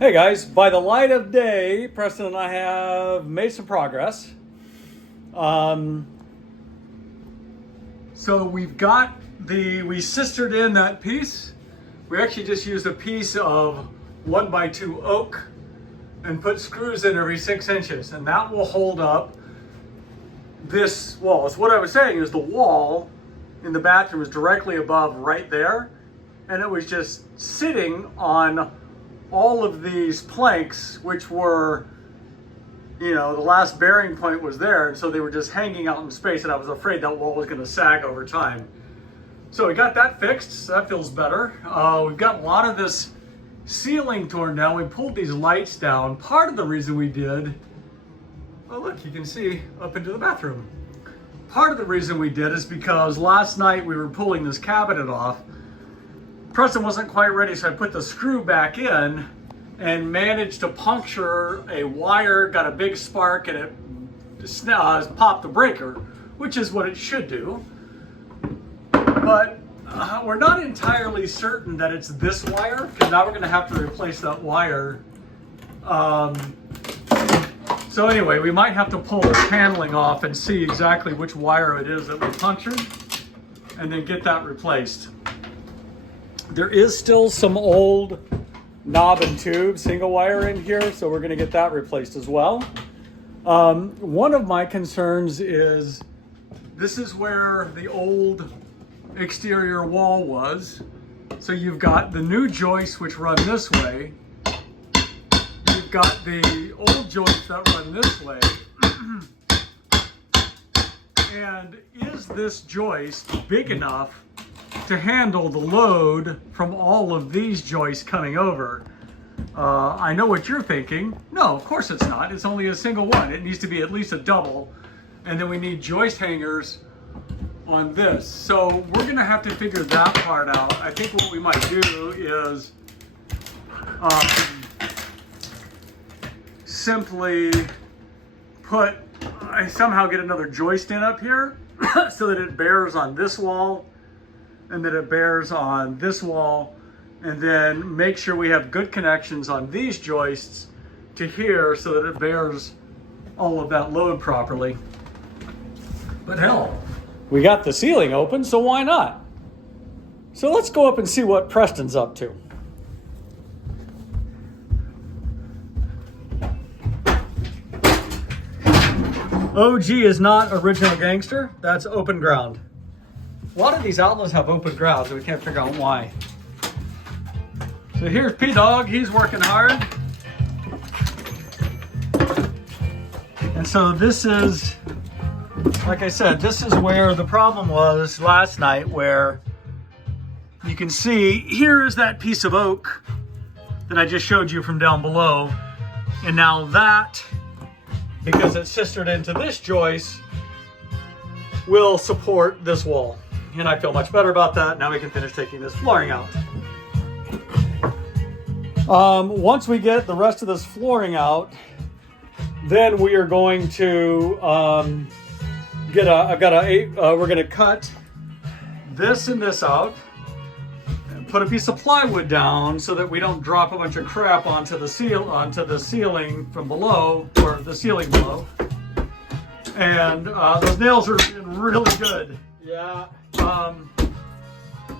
Hey guys, by the light of day, Preston and I have made some progress. So we sistered in that piece. We actually just used a piece of 1x2 oak and put screws in every 6 inches, and that will hold up this wall. So what I was saying is the wall in the bathroom is directly above right there, and it was just sitting on all of these planks, which were, the last bearing point was there, and so they were just hanging out in space, and I was afraid that wall was going to sag over time. So we got that fixed, so that feels better. We've got a lot of this ceiling torn down. We pulled these lights down. Part of the reason we did, oh look, you can see up into the bathroom. Part of the reason we did is because last night we were pulling this cabinet off. Preston wasn't quite ready, so I put the screw back in and managed to puncture a wire, got a big spark, and it popped the breaker, which is what it should do. But we're not entirely certain that it's this wire, because now we're going to have to replace that wire. So anyway, we might have to pull the paneling off and see exactly which wire it is that we punctured, and then get that replaced. There is still some old knob and tube single wire in here, so we're going to get that replaced as well. One of my concerns is this is where the old exterior wall was. So you've got the new joists which run this way. You've got the old joists that run this way. And is this joist big enough to handle the load from all of these joists coming over? I know what you're thinking. No, of course it's not. It's only a single one. It needs to be at least a double. And then we need joist hangers on this. So we're gonna have to figure that part out. I think what we might do is simply somehow get another joist in up here so that it bears on this wall, and that it bears on this wall, and then make sure we have good connections on these joists to here so that it bears all of that load properly. But hell, we got the ceiling open, so why not? So let's go up and see what Preston's up to. OG is not original gangster, that's open ground. A lot of these outlets have open ground, so we can't figure out why. So here's P-Dog, he's working hard. And so this is, like I said, this is where the problem was last night, where you can see, here is that piece of oak that I just showed you from down below. And now that, because it's sistered into this joist, will support this wall. And I feel much better about that. Now we can finish taking this flooring out. Once we get the rest of this flooring out, then we are going to we're going to cut this and this out and put a piece of plywood down so that we don't drop a bunch of crap onto the ceiling from below, or the ceiling below. And those nails are really good. Yeah.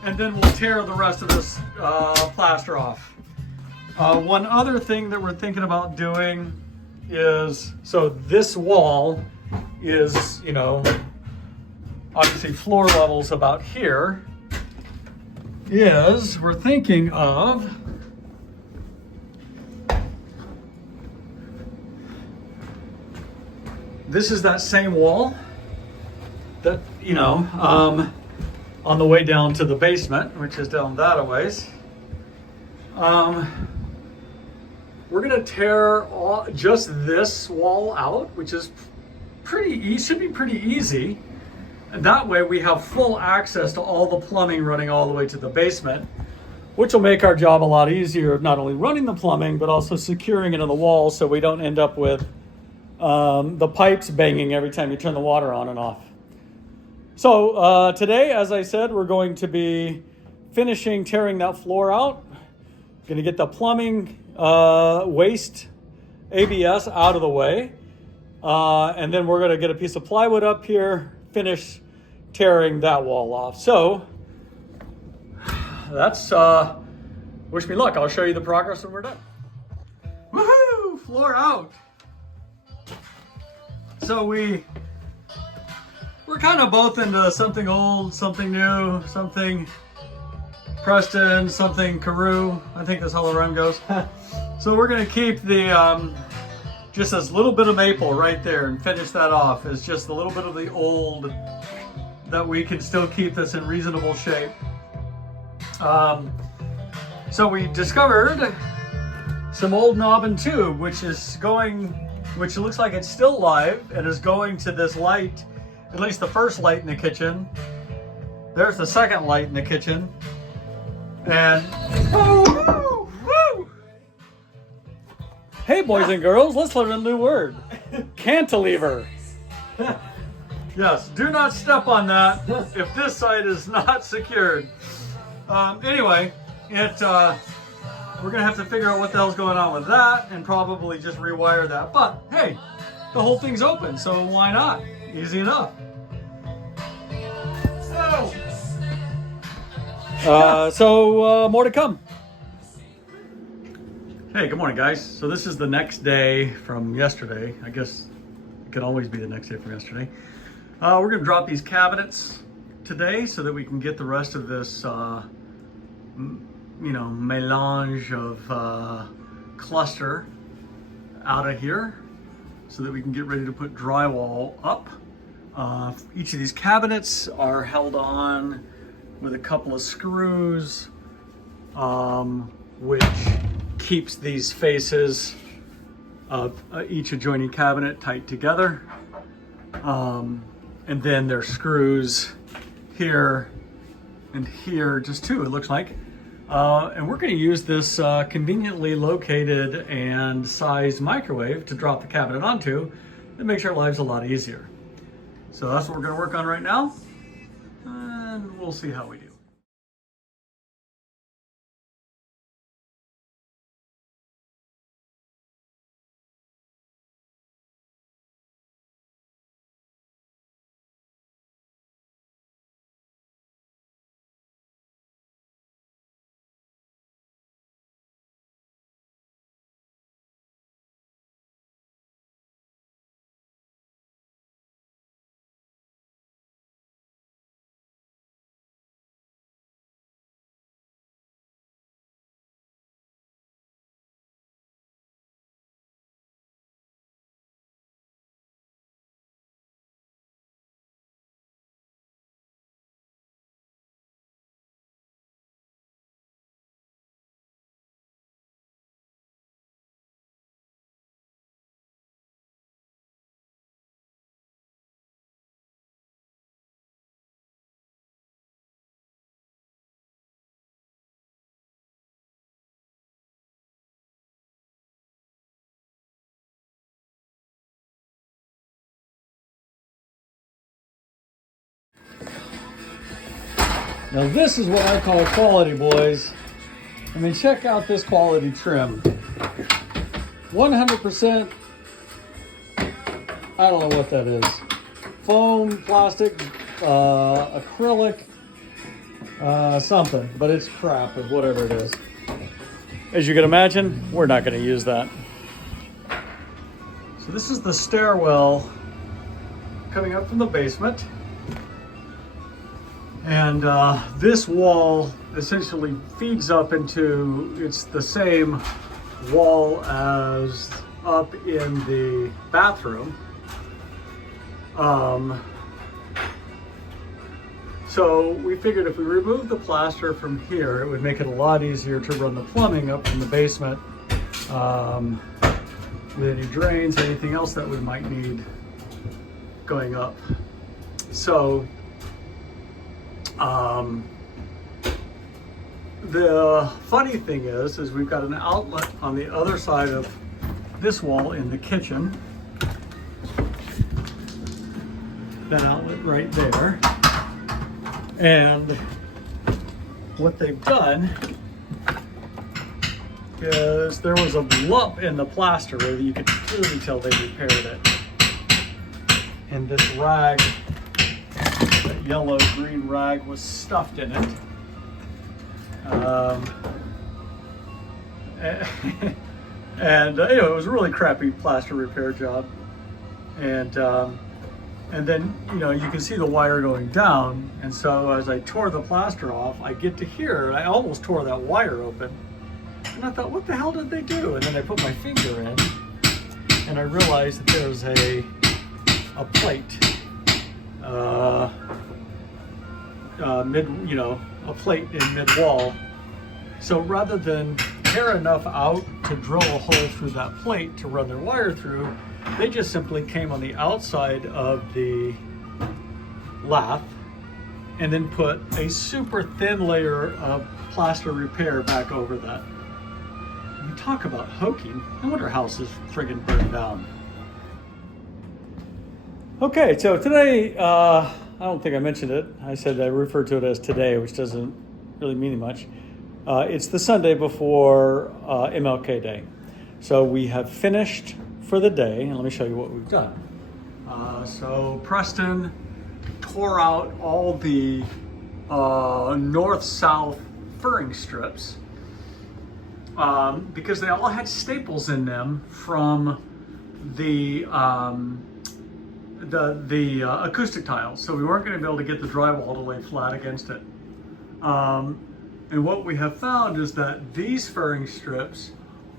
And then we'll tear the rest of this plaster off. One other thing that we're thinking about doing is, so this wall is, obviously floor level's about here, we're thinking of this is that same wall that, on the way down to the basement, which is down that a ways. We're gonna tear just this wall out, which is should be pretty easy. And that way we have full access to all the plumbing running all the way to the basement, which will make our job a lot easier of not only running the plumbing, but also securing it in the wall so we don't end up with the pipes banging every time you turn the water on and off. So today, as I said, we're going to be finishing tearing that floor out. Gonna get the plumbing waste ABS out of the way. And then we're gonna get a piece of plywood up here, finish tearing that wall off. So that's, wish me luck. I'll show you the progress when we're done. Woohoo, floor out. So we're kind of both into something old, something new, something Preston, something Carew. I think that's how the run goes. So we're gonna keep the, just this little bit of maple right there and finish that off. It's just a little bit of the old that we can still keep this in reasonable shape. So we discovered some old knob and tube, which looks like it's still live and is going to this light, at least the first light in the kitchen. There's the second light in the kitchen. And woo, woo. Hey boys and girls, let's learn a new word. Cantilever. Yes, do not step on that if this side is not secured. Anyway, we're gonna have to figure out what the hell's going on with that and probably just rewire that. But hey, the whole thing's open, so why not? Easy enough. So more to come. Hey, good morning, guys. So this is the next day from yesterday. I guess it can always be the next day from yesterday. We're gonna drop these cabinets today so that we can get the rest of this, melange of cluster out of here so that we can get ready to put drywall up. Each of these cabinets are held on with a couple of screws, which keeps these faces of each adjoining cabinet tight together. And then there's screws here and here, just two, it looks like. And we're going to use this conveniently located and sized microwave to drop the cabinet onto and makes our lives a lot easier. So that's what we're going to work on right now, and we'll see how we do. Now this is what I call quality, boys. I mean, check out this quality trim. 100%, I don't know what that is. Foam, plastic, acrylic, something, but it's crap or whatever it is. As you can imagine, we're not gonna use that. So this is the stairwell coming up from the basement. And this wall essentially feeds up into, it's the same wall as up in the bathroom. So we figured if we remove the plaster from here, it would make it a lot easier to run the plumbing up from the basement with any drains, anything else that we might need going up. So the funny thing is we've got an outlet on the other side of this wall in the kitchen. That outlet right there. And what they've done is there was a lump in the plaster where you could clearly tell they repaired it. And this rag, that yellow-green rag, was stuffed in it. And you know, it was a really crappy plaster repair job. And then, you know, you can see the wire going down. And so as I tore the plaster off, I get to here, I almost tore that wire open. And I thought, what the hell did they do? And then I put my finger in, and I realized that there's a plate, a plate in mid wall. So rather than tear enough out to drill a hole through that plate to run their wire through, they just simply came on the outside of the lath and then put a super thin layer of plaster repair back over that. You talk about hoking. No wonder houses friggin' burned down. Okay, so today, I don't think I mentioned it. I said I referred to it as today, which doesn't really mean much. It's the Sunday before MLK Day. So we have finished for the day, and let me show you what we've done. So Preston tore out all the north-south furring strips because they all had staples in them from the acoustic tiles, so we weren't going to be able to get the drywall to lay flat against it. And what we have found is that these furring strips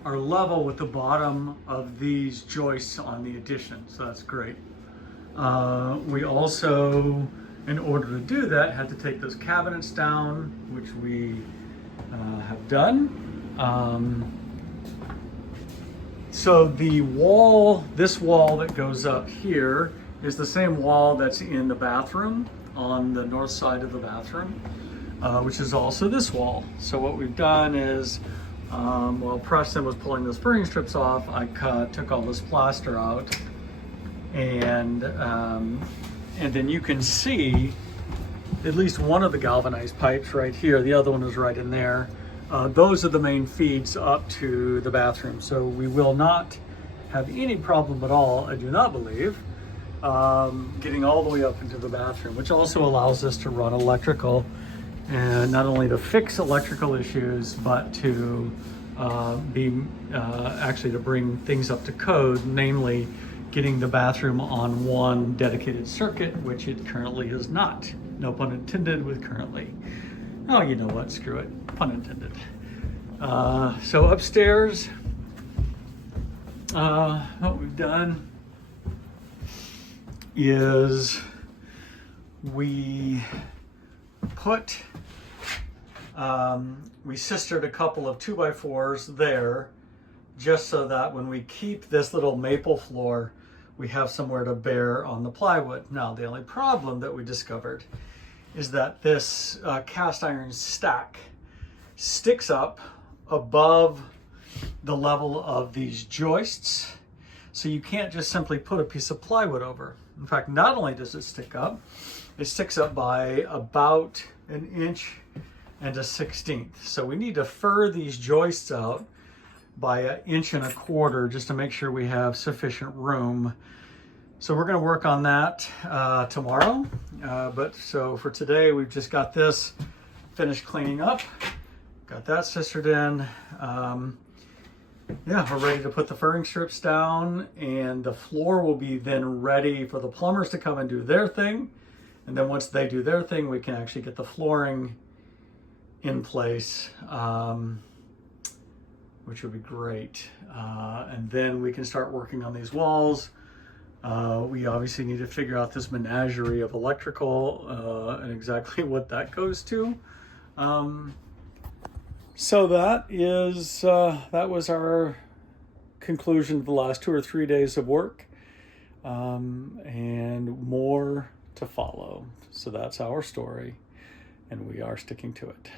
are level with the bottom of these joists on the addition, so that's great. We also, in order to do that, had to take those cabinets down, which we have done. So the wall, this wall that goes up here, is the same wall that's in the bathroom, on the north side of the bathroom, which is also this wall. So what we've done is, while Preston was pulling those furring strips off, I took all this plaster out, and then you can see at least one of the galvanized pipes right here. The other one is right in there. Those are the main feeds up to the bathroom. So we will not have any problem at all, I do not believe, getting all the way up into the bathroom, which also allows us to run electrical, and not only to fix electrical issues, but to actually to bring things up to code, namely getting the bathroom on one dedicated circuit, which it currently is not. No pun intended with currently. Oh, you know what, screw it, pun intended. So upstairs, what we've done is we sistered a couple of 2x4s there, just so that when we keep this little maple floor, we have somewhere to bear on the plywood. Now, the only problem that we discovered is that this cast iron stack sticks up above the level of these joists, so you can't just simply put a piece of plywood over. In fact, not only does it stick up, it sticks up by about 1 1/16 inches. So we need to fur these joists out by 1.25 inches just to make sure we have sufficient room. So we're going to work on that tomorrow. But so for today, we've just got this finished cleaning up. Got that sistered in. Yeah, we're ready to put the furring strips down, and the floor will be then ready for the plumbers to come and do their thing. And then once they do their thing, we can actually get the flooring in place, which would be great. And then we can start working on these walls. We obviously need to figure out this menagerie of electrical and exactly what that goes to. So that was our conclusion of the last 2 or 3 days of work, and more to follow. So that's our story, and we are sticking to it.